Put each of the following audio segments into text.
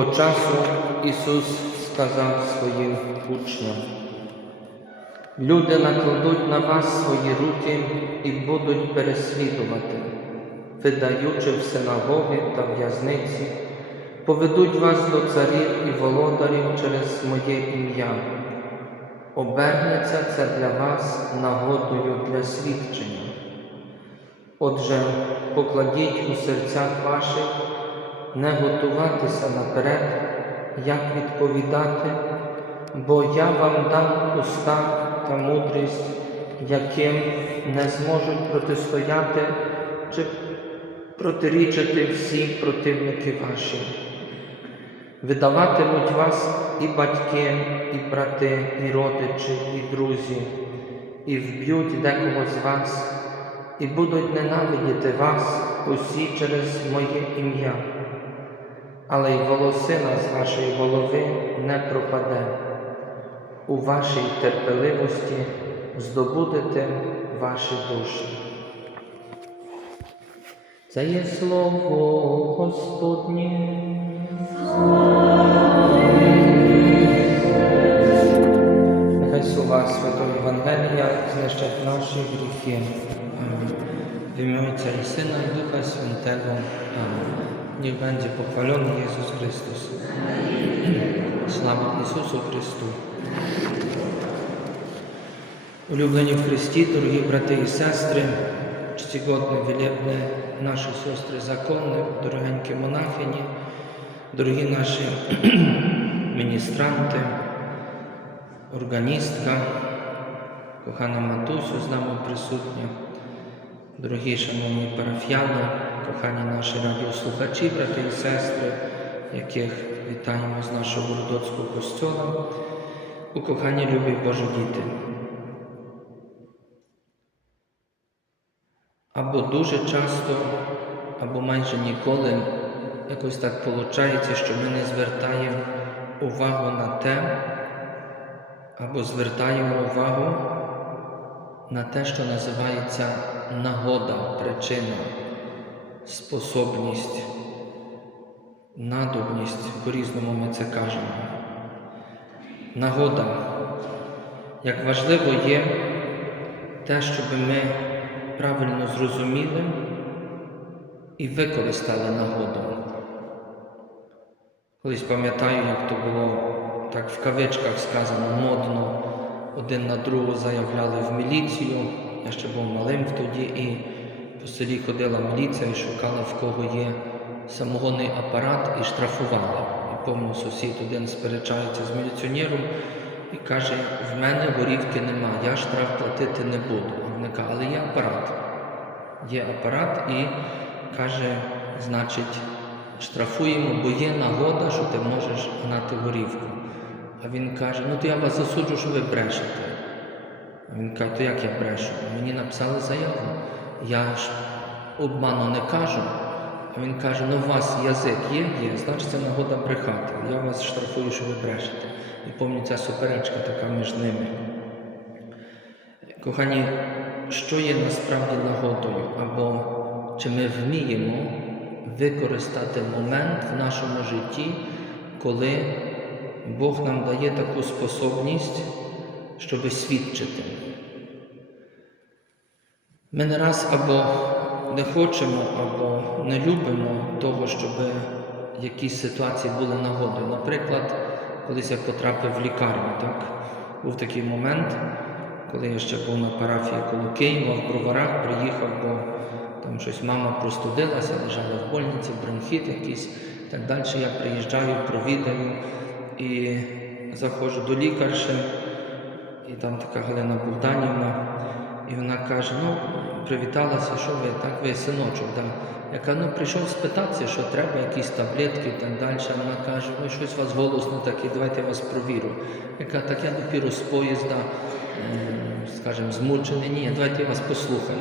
Того часу Ісус сказав своїм учням, люди накладуть на вас свої руки і будуть переслідувати, видаючи в синагоги та в'язниці, поведуть вас до царів і володарів через моє ім'я. Обернеться це для вас нагодою для свідчення. Отже, покладіть у серцях ваших не готуватися наперед, як відповідати, бо я вам дам уста та мудрість, яким не зможуть протистояти чи протирічити всі противники ваші. Видаватимуть вас і батьки, і брати, і родичі, і друзі, і вб'ють декого з вас, і будуть ненавидіти вас усі через моє ім'я але й волосина з вашої голови не пропаде. У вашій терпеливості здобудете ваші душі. Це є слово Господнє. Нехай слова Святого Євангелія знищать наші гріхи. В ім'я Отця і Сина і Духа Святого. Амінь. Niech będzie pochwalony Jezus Chrystus. Слава Ісусу Христу. Улюблені в Христі, дорогі брати і сестри, чтігодні, велебні наші сестри законні, дорогенькі монахині, дорогі наші міністранти, органістка, кохана матусю з нами присутня, дорогі шановні парафіяни, кохані наші радіослухачі, брати і сестри, яких вітаємо з нашого Городоцького костьола, у кохані любі Божі діти. Або дуже часто, або майже ніколи якось так виходить, що ми не звертаємо увагу на те, або звертаємо увагу на те, що називається нагода, причина способність, надобність, по-різному ми це кажемо. Нагода. Як важливо є те, щоб ми правильно зрозуміли і використали нагоду. Колись пам'ятаю, як то було так в кавичках сказано модно, один на другого заявляли в міліцію. Я ще був малим тоді і по селі ходила міліція і шукала, в кого є самогонний апарат, і штрафувала. І повно сусід один сперечається з міліціонером і каже: в мене горівки нема, я штраф платити не буду. А вони кажуть, але є апарат. Є апарат і каже, значить, штрафуємо, бо є нагода, що ти можеш гнати горівку. А він каже, ну то я вас засуджу, що ви брешете. А він каже, то як я брешу? Мені написали заяву. Я ж обману не кажу. А він каже, ну у вас язик є, є, значить це нагода брехати. Я вас штрафую, що ви брешете. І пам'ятаю, ця суперечка така між ними. Кохані, що є насправді нагодою? Або чи ми вміємо використати момент в нашому житті, коли Бог нам дає таку способність, щоб свідчити? Ми не раз або не хочемо, або не любимо того, щоб якісь ситуації були нагодою. Наприклад, колись я потрапив в лікарню, так? був такий момент, коли я ще був на парафії коло Києва, в броварах приїхав, бо там щось мама простудилася, лежала в больниці, бронхіт якийсь так далі. Я приїжджаю, провідаю і заходжу до лікарші, і там така Галина Богданівна. І вона каже: ну, привіталася, що ви так, ви синочок, да. Кажу, ну прийшов спитатися, що треба, якісь таблетки і так далі. Вона каже, ой, щось у вас голос не такий, давайте я вас провірю. Я кажу, так я допіру з поїзда, скажімо, змучений. Ні, давайте я вас послухаю.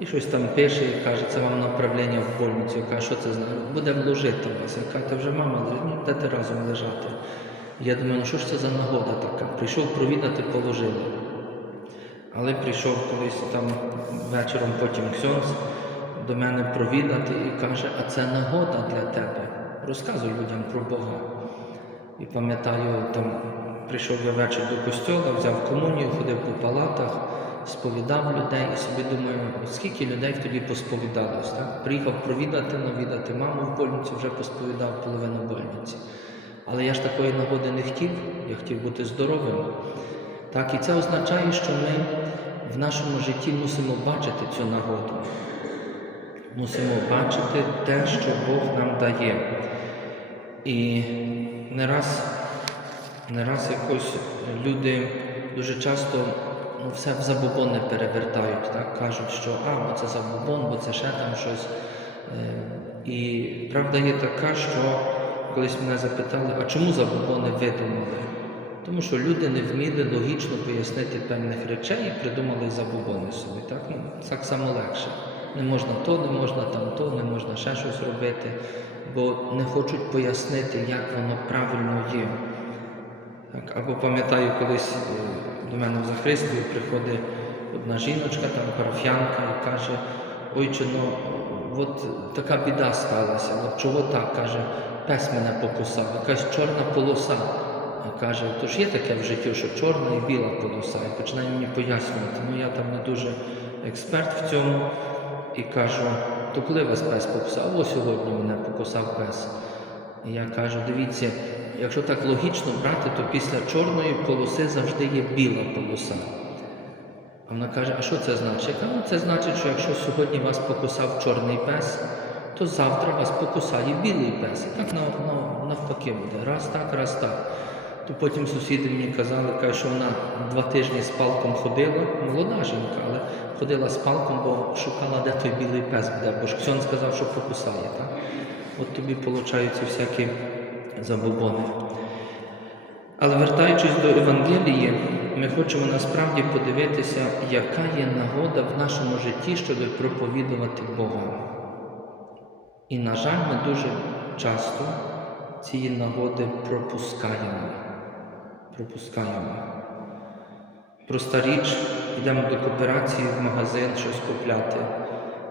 І щось там пише і каже, це вам направлення в больницю. Я кажу, що це значить? Будемо ложити вас. Я кажу, та вже мама ну дайте разом лежати. Я думаю, ну що ж це за нагода така? Прийшов провідати, положили. Але прийшов колись там вечором потім Ксьонс до мене провідати і каже, а це нагода для тебе. Розказуй людям про Бога. І пам'ятаю, там прийшов я вечір до костьола, взяв комунію, ходив по палатах, сповідав людей і собі думаю, скільки людей тоді посповідалось. Так? Приїхав провідати, навідати маму в больницю, вже посповідав половину больниці. Але я ж такої нагоди не хотів, я хотів бути здоровим. Так, і це означає, що ми в нашому житті мусимо бачити цю нагоду. Мусимо бачити те, що Бог нам дає. І не раз, не раз якось люди дуже часто ну, все в забобони перевертають, так? кажуть, що а, бо це забобон, бо це ще там щось. Е, І правда є така, що колись мене запитали, а чому забобони видумали? Тому що люди не вміли логічно пояснити певних речей і придумали забобони собі. Так, ну, так само легше. Не можна то, не можна там то, не можна ще щось робити, бо не хочуть пояснити, як воно правильно є. Так, або пам'ятаю, колись е, до мене в Захристові приходить одна жіночка, там парафіянка, і каже, ойче, ну от така біда сталася. От чого так? каже, пес мене покусав, якась чорна полоса. Каже, то ж є таке в житті, що чорна і біла полоса. І починає мені пояснювати. Ну я там не дуже експерт в цьому. І кажу, то коли вас пес покусав? О, сьогодні мене покусав пес. І я кажу, дивіться, якщо так логічно брати, то після чорної полоси завжди є біла полоса. А вона каже, а що це значить? Я кажу, «Ну, це значить, що якщо сьогодні вас покусав чорний пес, то завтра вас покусає білий пес. І так нав- нав- навпаки буде. Раз так, раз так. То потім сусіди мені казали, кажуть, що вона два тижні з палком ходила, молода жінка, але ходила з палком, бо шукала, де той білий пес буде, бо ж Ксьон сказав, що покусає. Так? От тобі получаються всякі забобони. Але вертаючись до Евангелії, ми хочемо насправді подивитися, яка є нагода в нашому житті, щоб проповідувати Бога. І, на жаль, ми дуже часто ці нагоди пропускаємо. Пропускаємо. Проста річ, йдемо до кооперації в магазин щось купляти.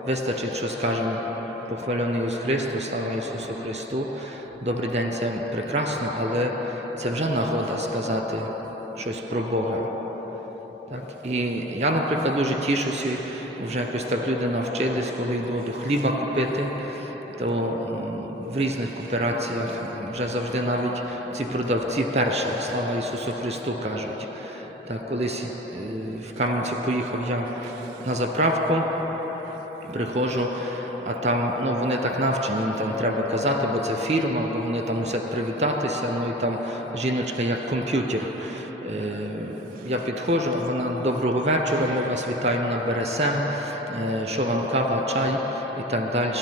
Вистачить, що скажемо, похвалений Ісус Христос, слава Ісусу Христу. Добрий день, це прекрасно, але це вже нагода сказати щось про Бога. Так? І я, наприклад, дуже тішуся, вже якось так люди навчились, коли йду до хліба купити, то в різних коопераціях вже завжди навіть ці продавці перші, слава Ісусу Христу, кажуть. Так, колись е, в Кам'янці поїхав я на заправку, приходжу, а там ну, вони так навчені, їм там треба казати, бо це фірма, бо вони там мусять привітатися, ну і там жіночка як комп'ютер. Е, Я підходжу, вона доброго вечора, ми вас вітаємо на БРСМ, е, що вам кава, чай і так далі.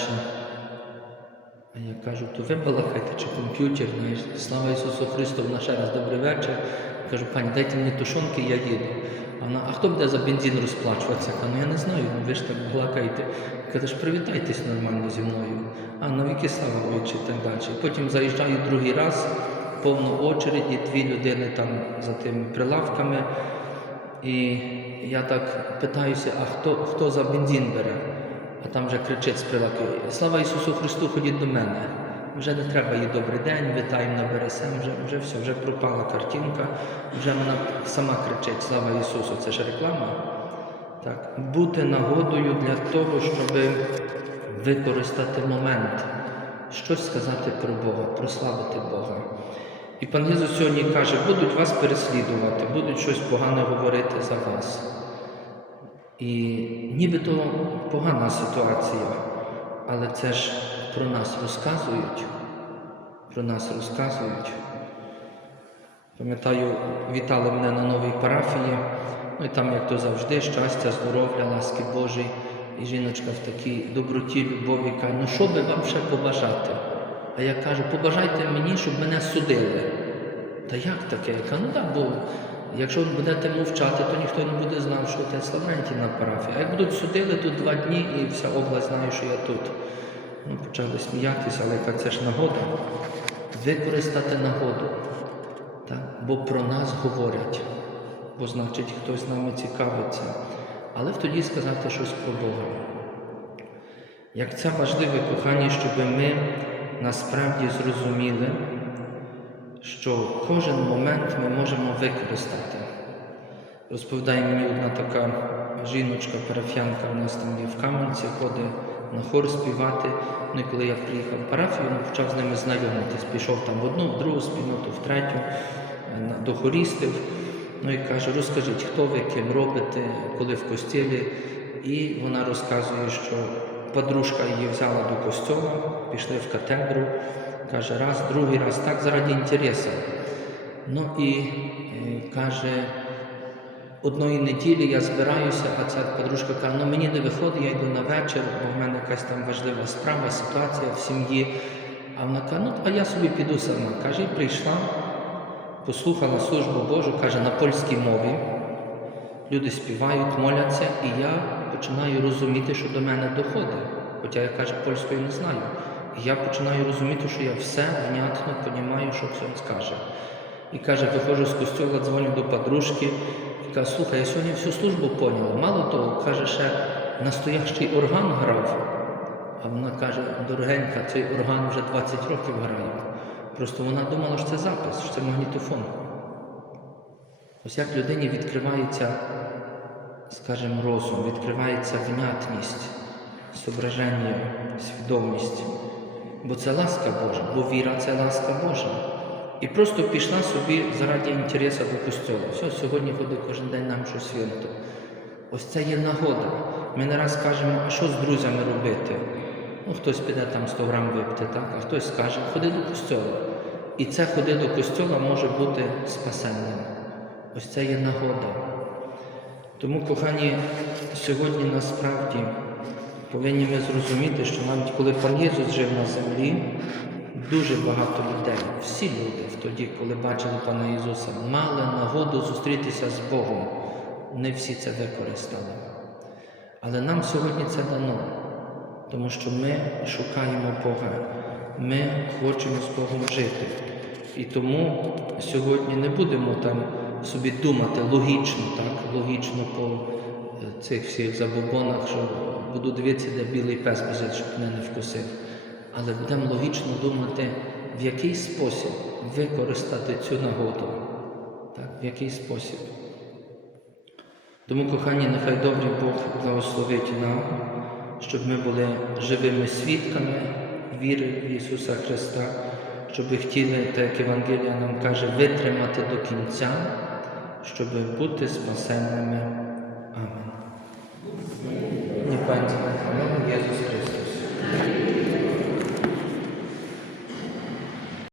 Кажу, то ви балакайте чи комп'ютер, знаєш, слава Ісусу Христу, вона ще раз добрий вечір. Кажу, пані, дайте мені тушонки, я їду. А вона, а хто буде за бензин розплачуватися? Кажу, ну я не знаю, ну ви ж так балакаєте. Каже, ж привітайтесь нормально зі мною. А навіки слава Отче і так далі. Потім заїжджаю другий раз, повно очереді, дві людини там за тими прилавками. І я так питаюся, а хто, хто за бензин бере? А там вже кричить з прилавки, слава Ісусу Христу, ходіть до мене. Вже не треба їй добрий день, вітаємо на БРСМ, вже, вже все, вже пропала картинка, вже вона сама кричить Слава Ісусу, це ж реклама. Так, бути нагодою для того, щоб використати момент, щось сказати про Бога, прославити Бога. І пан Єсус сьогодні каже, будуть вас переслідувати, будуть щось погане говорити за вас. І нібито погана ситуація, але це ж про нас розказують. Про нас розказують. Пам'ятаю, вітали мене на новій парафії, ну і там, як то завжди, щастя, здоров'я, ласки Божої. І жіночка в такій доброті, любові каже, ну що би вам ще побажати? А я кажу, побажайте мені, щоб мене судили. Та як таке? Я кажу, ну так, бо Якщо будете мовчати, то ніхто не буде знав, що отець Лаврентій на парафії. А як будуть судили тут два дні і вся область знає, що я тут. Ну, почали сміятися, але яка це ж нагода. Використати нагоду. Так? Бо про нас говорять, бо значить хтось з нами цікавиться. Але тоді сказати щось про Бога. Як це важливе кохання, щоб ми насправді зрозуміли, що кожен момент ми можемо використати. Розповідає мені одна така жіночка, парафіянка, у нас там є в Кам'янці, ходить на хор співати. Ну і коли я приїхав в парафію, ну, почав з ними знайомитись. Пішов там в одну, в другу спільноту, в третю, е, до хористів. Ну і каже, розкажіть, хто ви, ким робите, коли в костілі. І вона розказує, що подружка її взяла до костьола, пішли в катедру, каже, раз, другий раз, так заради інтересу. Ну і е, каже, одної неділі я збираюся, а ця подружка каже, ну мені не виходить, я йду на вечір, бо в мене якась там важлива справа, ситуація в сім'ї. А вона каже, ну а я собі піду сама. Каже, прийшла, послухала службу Божу, каже, на польській мові. Люди співають, моляться, і я починаю розуміти, що до мене доходить. Хоча я каже, польської не знаю. Я починаю розуміти, що я все внятно розумію, що Ксьонц каже. І каже, виходжу з костюла, дзвоню до подружки і каже, слухай, я сьогодні всю службу поняла. Мало того, каже, ще настоящий орган грав. А вона каже, дорогенька, цей орган вже 20 років грає. Просто вона думала, що це запис, що це магнітофон. Ось як людині відкривається, скажімо, розум, відкривається внятність, зображення, свідомість. Бо це ласка Божа, бо віра це ласка Божа. І просто пішла собі заради інтересу до костьола. Все, сьогодні ходить кожен день нам щось свято. Ось це є нагода. Ми не раз кажемо, а що з друзями робити? Ну, хтось піде там 100 грам випити, так? а хтось скаже, ходи до костьола. І це ходи до костьола може бути спасенням. Ось це є нагода. Тому, кохані, сьогодні насправді повинні ми зрозуміти, що навіть коли пан Єсус жив на землі, дуже багато людей, всі люди тоді, коли бачили пана Ісуса, мали нагоду зустрітися з Богом. Не всі це використали. Але нам сьогодні це дано, тому що ми шукаємо Бога, ми хочемо з Богом жити. І тому сьогодні не будемо там собі думати логічно, так, логічно по цих всіх забобонах, що буду дивитися, де білий пес біжить, щоб мене не вкусив. Але будемо логічно думати, в який спосіб використати цю нагоду. Так, в який спосіб. Тому, кохані, нехай добрий Бог благословить нам, щоб ми були живими свідками віри в Ісуса Христа, щоб хотіли, так як Євангелія нам каже, витримати до кінця, щоб бути спасенними. 2020.